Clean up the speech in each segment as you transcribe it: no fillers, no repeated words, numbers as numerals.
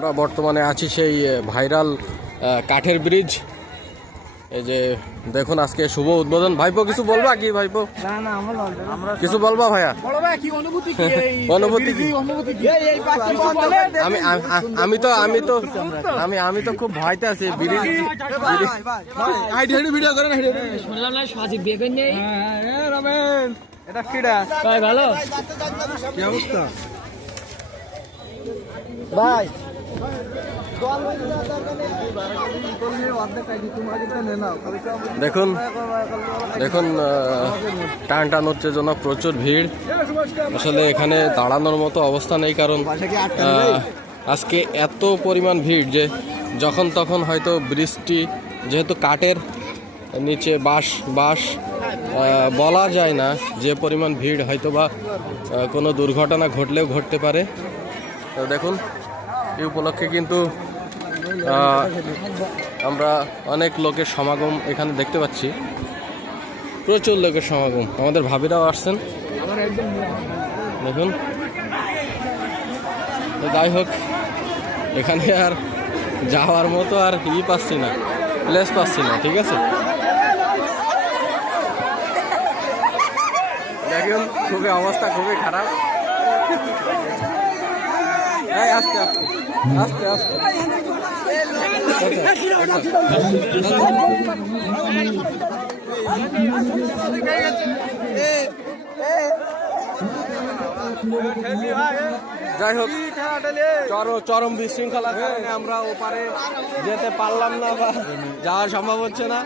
আমরা বর্তমানে আছি সেই ভাইরাল কাঠের ব্রিজ। এই যে দেখুন আজকে শুভ উদ্বোধন। ভাইপো কিছু বলবা কি? ভাইপো কিছু বলবা ভাইয়া? অনুভূতি কি? আমি তো খুব ভয়তে আছি। ভাই দেখুন দেখুন টান টান উত্তেজনা, প্রচুর ভিড়। আসলে এখানে দাঁড়ানোর মতো অবস্থা নেই, কারণ আজকে এত পরিমাণ ভিড় যে যখন তখন হয়তো বৃষ্টি, যেহেতু কাঠের নিচে বাঁশ বলা যায় না যে পরিমাণ ভিড়, হয়তো বা কোনো দুর্ঘটনা ঘটলেও ঘটতে পারে। তো দেখুন এই উপলক্ষে কিন্তু আমরা অনেক লোকের সমাগম এখানে দেখতে পাচ্ছি, প্রচুর লোকের সমাগম। আমাদের ভাবিরাও আসছেন দেখুন। যাই হোক, এখানে আর যাওয়ার মতো আর পাচ্ছি না, প্লেস পাচ্ছি না। ঠিক আছে, দেখুন খুবই অবস্থা খুবই খারাপ। আস্তে আস্তে আস্তে আস্তে যাই হোক, চরম বিশৃঙ্খলার কারণে আমরা ওপারে যেতে পারলাম না বা যাওয়া সম্ভব হচ্ছে না।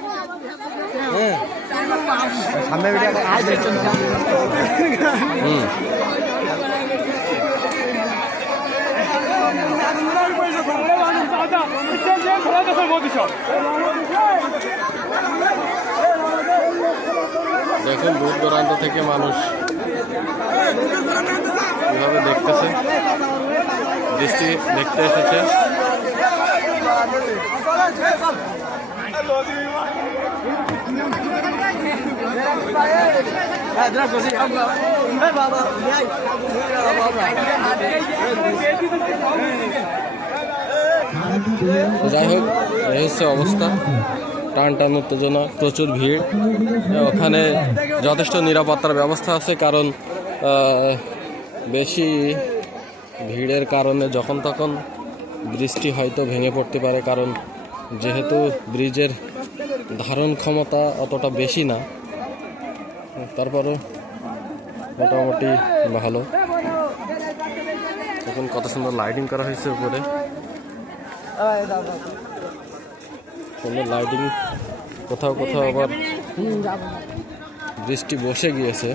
দেখুন দূর দূরান্ত থেকে মানুষ কিভাবে দেখতেছে, বৃষ্টি দেখতে এসেছে। যাই হোক, এই হচ্ছে অবস্থা, টান টান উত্তেজনা, প্রচুর ভিড়। ওখানে যথেষ্ট নিরাপত্তার ব্যবস্থা আছে, কারণ বেশি ভিড়ের কারণে যখন তখন বৃষ্টি হয়তো ভেঙে পড়তে পারে, কারণ যেহেতু ব্রিজের ধারণ ক্ষমতা অতটা বেশি না, তারপরও মোটামুটি ভালো। এখন কত সুন্দর লাইটিং করা হয়েছে উপরে, সুন্দর লাইটিং। কোথাও কোথাও আবার বৃষ্টি বসে গিয়েছে।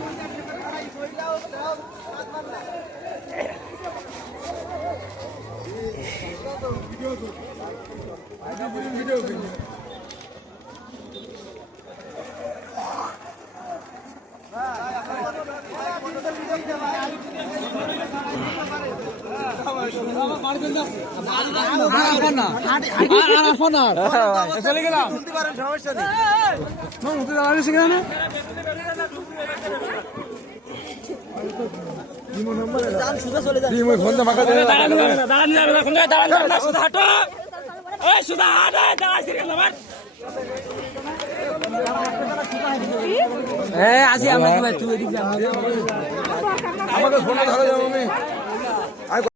আমাকে ফোনে ধরে যাবো আমি।